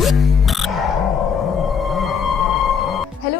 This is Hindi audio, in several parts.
हेलो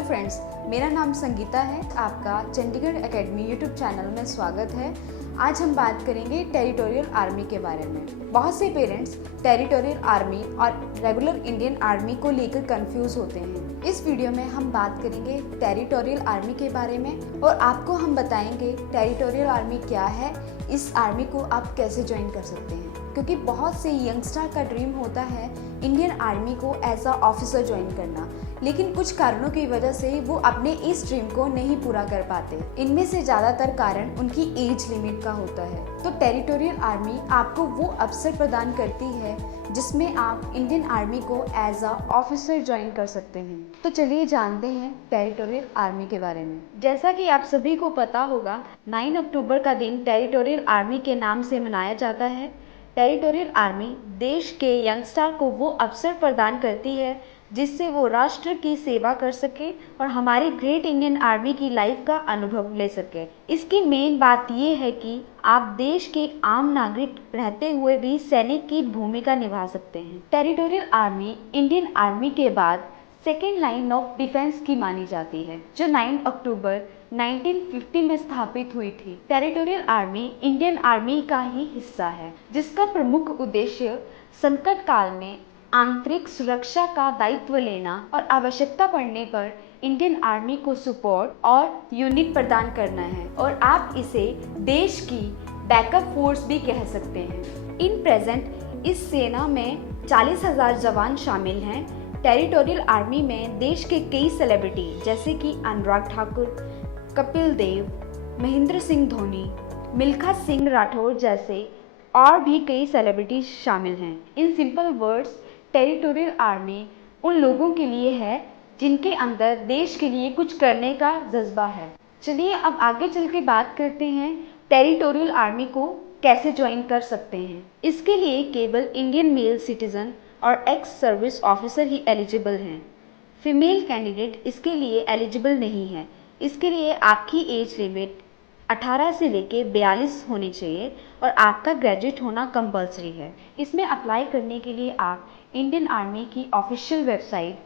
फ्रेंड्स, मेरा नाम संगीता है। आपका चंडीगढ़ एकेडमी यूट्यूब चैनल में स्वागत है। आज हम बात करेंगे टेरिटोरियल आर्मी के बारे में। बहुत से पेरेंट्स टेरिटोरियल आर्मी और रेगुलर इंडियन आर्मी को लेकर कंफ्यूज होते हैं। इस वीडियो में हम बात करेंगे टेरिटोरियल आर्मी के बारे में और आपको हम बताएंगे टेरिटोरियल आर्मी क्या है, इस आर्मी को आप कैसे ज्वाइन कर सकते हैं। क्योंकि बहुत से यंगस्टर का ड्रीम होता है इंडियन आर्मी को एज अ ऑफिसर ज्वाइन करना, लेकिन कुछ कारणों की वजह से वो अपने इस ड्रीम को नहीं पूरा कर पाते। इनमें से ज़्यादातर कारण उनकी एज लिमिट का होता है। तो टेरिटोरियल आर्मी आपको वो अवसर प्रदान करती है जिसमें आप इंडियन आर्मी को एज अ ऑफिसर ज्वाइन कर सकते हैं। तो चलिए जानते हैं टेरिटोरियल आर्मी के बारे में। जैसा कि आप सभी को पता होगा, 9 अक्टूबर का दिन टेरिटोरियल आर्मी के नाम से मनाया जाता है। टेरिटोरियल आर्मी देश के यंगस्टर को वो अवसर प्रदान करती है जिससे वो राष्ट्र की सेवा कर सके और हमारी ग्रेट इंडियन आर्मी की लाइफ का अनुभव ले सके। इसकी मेन बात ये है कि आप देश के आम नागरिक रहते हुए भी सैनिक की भूमिका निभा सकते हैं। टेरिटोरियल आर्मी इंडियन आर्मी के बाद सेकेंड लाइन ऑफ डिफेंस की मानी जाती है, जो 9 अक्टूबर 1950 में स्थापित हुई थी। टेरिटोरियल आर्मी इंडियन आर्मी का ही हिस्सा है, जिसका प्रमुख उद्देश्य संकट काल में आंतरिक सुरक्षा का दायित्व लेना और आवश्यकता पड़ने पर इंडियन आर्मी को सपोर्ट और यूनिट प्रदान करना है, और आप इसे देश की बैकअप फोर्स भी कह सकते हैं। इन प्रेजेंट इस सेना में 40,000 जवान शामिल हैं। टेरिटोरियल आर्मी में देश के कई सेलिब्रिटी जैसे कि अनुराग ठाकुर, कपिल देव, महेंद्र सिंह धोनी, मिल्खा सिंह राठौर जैसे और भी कई सेलिब्रिटी शामिल हैं। In simple words, territorial army उन लोगों के लिए है जिनके अंदर देश के लिए कुछ करने का जज्बा है। चलिए अब आगे चल के बात करते हैं टेरिटोरियल आर्मी को कैसे ज्वाइन कर सकते हैं। इसके लिए केवल इंडियन मेल सिटीजन और एक्स सर्विस ऑफिसर ही एलिजिबल हैं। फीमेल कैंडिडेट इसके लिए एलिजिबल नहीं है। इसके लिए आपकी एज लिमिट 18 से लेके 42 होनी चाहिए और आपका ग्रेजुएट होना कंपलसरी है। इसमें अप्लाई करने के लिए आप इंडियन आर्मी की ऑफिशियल वेबसाइट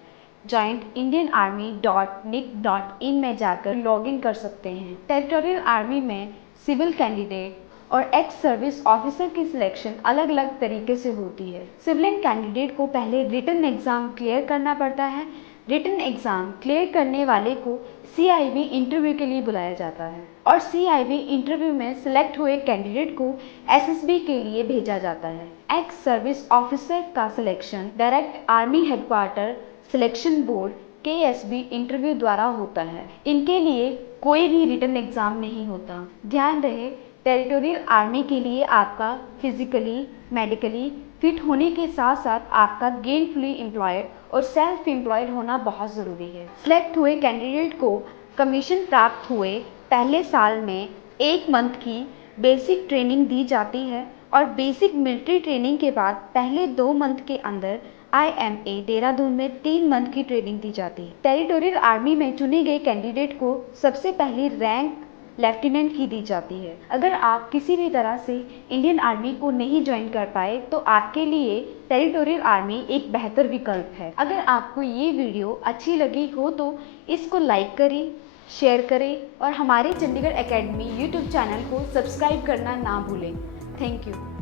jointindianarmy.nic.in में जाकर लॉगिन कर सकते हैं। टेरिटोरियल आर्मी में सिविल कैंडिडेट और एक्स सर्विस ऑफिसर की सिलेक्शन अलग अलग तरीके से होती है। सिविलियन कैंडिडेट को पहले रिटन एग्ज़ाम क्लियर करना पड़ता है। रिटन एग्ज़ाम क्लियर करने वाले को CIV इंटरव्यू के लिए बुलाया जाता है और CIV इंटरव्यू में सिलेक्ट हुए कैंडिडेट को SSB के लिए भेजा जाता है। एक्स सर्विस ऑफिसर का selection direct army headquarter selection board KSB interview द्वारा होता है। इनके लिए कोई भी रिटन एग्ज़ाम नहीं होता। ध्यान रहे, टेरिटोरियल आर्मी के लिए आपका फिजिकली, मेडिकली फिट होने के साथ साथ आपका गेनफुली एम्प्लॉयड और सेल्फ एम्प्लॉयड होना बहुत ज़रूरी है। सिलेक्ट हुए कैंडिडेट को कमीशन प्राप्त हुए पहले साल में 1 मंथ की बेसिक ट्रेनिंग दी जाती है और बेसिक मिलिट्री ट्रेनिंग के बाद पहले 2 मंथ के अंदर IMA देहरादून में 3 मंथ की ट्रेनिंग दी जाती है। टेरिटोरियल आर्मी में चुने गए कैंडिडेट को सबसे पहली रैंक लेफ्टिनेंट की दी जाती है। अगर आप किसी भी तरह से इंडियन आर्मी को नहीं ज्वाइन कर पाए तो आपके लिए टेरिटोरियल आर्मी एक बेहतर विकल्प है। अगर आपको ये वीडियो अच्छी लगी हो तो इसको लाइक करें, शेयर करें और हमारे चंडीगढ़ एकेडमी यूट्यूब चैनल को सब्सक्राइब करना ना भूलें। Thank you.